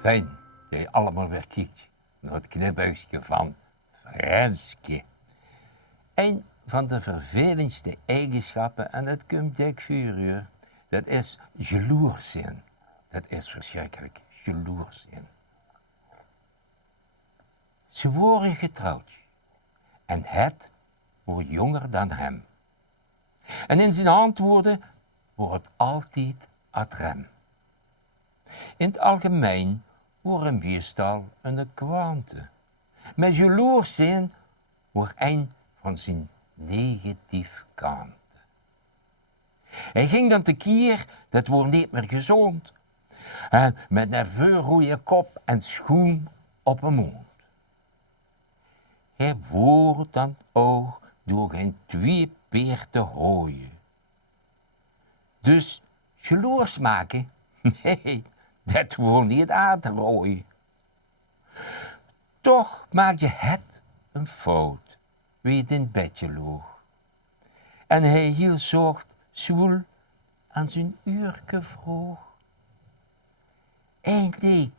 Fijn dat je allemaal weer kijkt naar het knipbuisje van Renske. Een van de vervelendste eigenschappen aan het Kumdijk-vuuruur, dat is jaloers zijn. Dat is verschrikkelijk, jaloers zijn. Ze worden getrouwd en het wordt jonger dan hem. En in zijn antwoorden wordt het altijd ad rem. In het algemeen wordt meestal een kwante. Met jaloers zijn wordt een van zijn negatief kanten. Hij ging dan tekeer, dat wordt niet meer gezond. En met nerveux rode kop en schoen op een mond. Hij wordt dan ook door geen 2 peer te hooien. Dus jaloers maken? Nee, dat wordt niet aan te rooien. Toch maak je het een fout, wie het in het bedje loog. En hij hield zocht zwoel aan zijn uurke vroeg. Eindelijk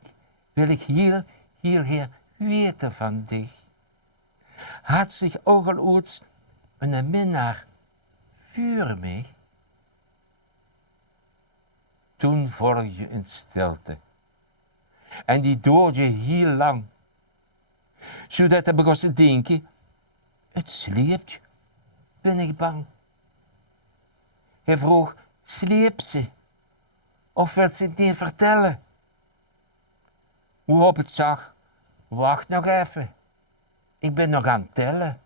wil ik heel her weten van dich. Had zich ook al ooit een minnaar vuren mij? Toen volgde een stilte. En die doorde heel lang. Zodat hij begon te denken, het sleept, ben ik bang. Hij vroeg, sleept ze? Of wil ze het niet vertellen? Hoe op het zag, wacht nog even. Ik ben nog aan het tellen.